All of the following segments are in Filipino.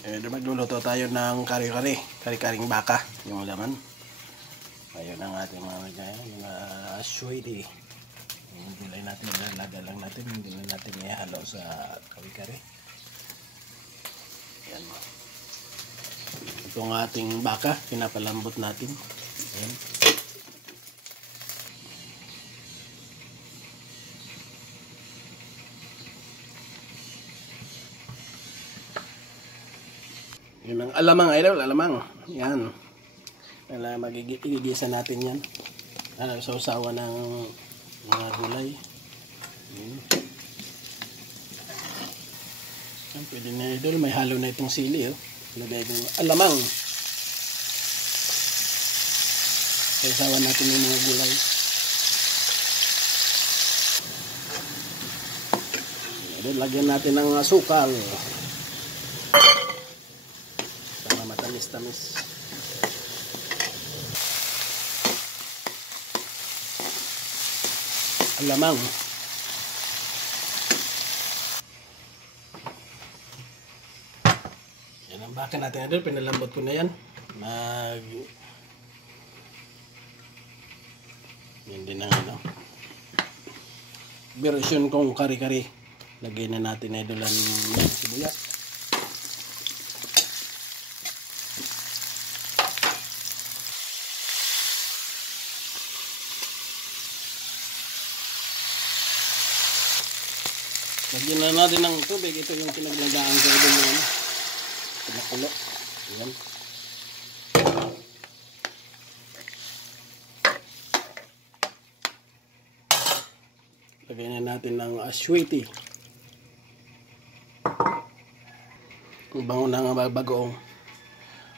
Magluluto tayo ng kari-kari, kari-karing baka, yung laman. Ayun ang ating mga yung aswede. Yung gulay natin, lalaga lang natin, hindi na natin ihalo sa kari-kari. Yan. Itong ating baka, pinapalambot natin. Ayan. Yun ang alamang, idol, alamang. Yan. Magigisa natin yan. Sausawa ng mga gulay. Yan, pwede na, idol. May halo na itong sili. Oh. Lagay ko alamang. Sausawa natin yung mga gulay. Idol, lagyan natin ng asukal. Tamis. Alamang. Yan ang baka natin, idol. Pinalambot ko na yan. Yan din ang version kong kari-kari. Lagyan na natin, idol, ang sibuyas. Lagyan na natin ng tubig. Ito yung pinaglagaan ko doon yung pinakulo. Ayan. Lagyan na natin ng aswete. Ang bango na nga bagoong.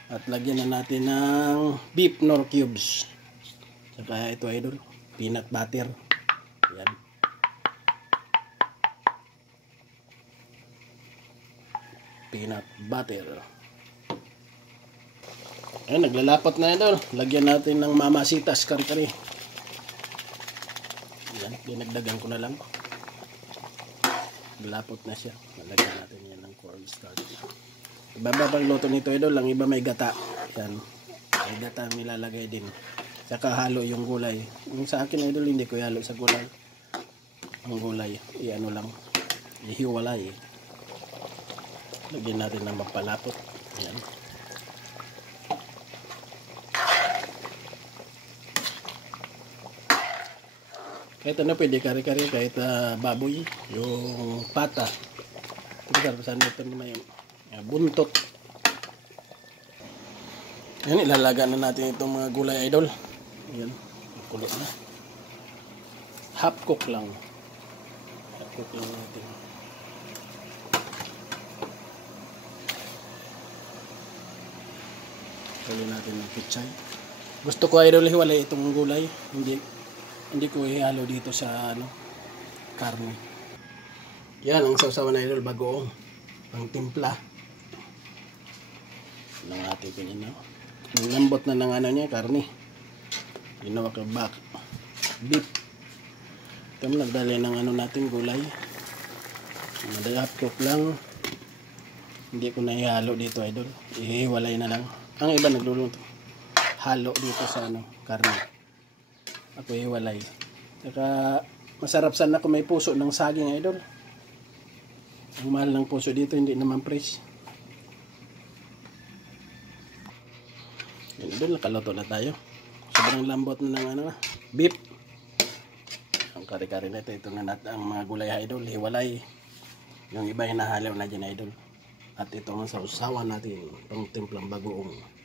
At lagyan na natin ng beef nor cubes. Saka ito, idol, peanut butter. Ayan. Peanut butter. Ayan, naglalapat na ito. Lagyan natin ng mamasitas kari-kari. Ayan, dinagdagan ko na lang. Naglapot na siya. Nalagyan natin yan ng cornstarch. Ibaba pang luto nito, idol. Ang iba may gata. Ayan, may gata nilalagay din. Saka halo yung gulay. Yung sa akin, idol, hindi ko ihalo sa gulay. Ang gulay, i-ano lang, ihiwalay. Lagyan natin ng magpalapot. Ayan. Kahit ano pwede kari-kari, kahit baboy, yung pata. Ito saan ito naman yung buntot. Ayan, ilalaga na natin itong mga gulay, idol. Ayan, kulo na. Half cook lang. Half cook lang natin. Halo natin ng pichay. Gusto ko, idol, hiwalay itong gulay. Hindi ko ihalo dito sa karne. Yan ang sausawan na, idol, bagoong. Ang timpla. Ng ating pinino. Ang lambot na ng niya, karne. Ginawa ko beef. Ito mo nagdali ng natin gulay. Madalap cook lang. Hindi ko na ihalo dito, idol. Ihiwalay na lang. Ang iba nagluluto halo dito sa karne. Ako hiwalay. Saka masarap sana kung may puso ng saging, idol. Ang mahal ng puso dito, hindi naman fresh. Yan, idol, nakaluto na tayo. Sobrang lambot na ng beef. Ang kari-kari na ito na ang mga gulay, idol, hiwalay. Yung iba hinahalo na dyan, idol. At ito ang sausawan natin, itong timplang bagoong.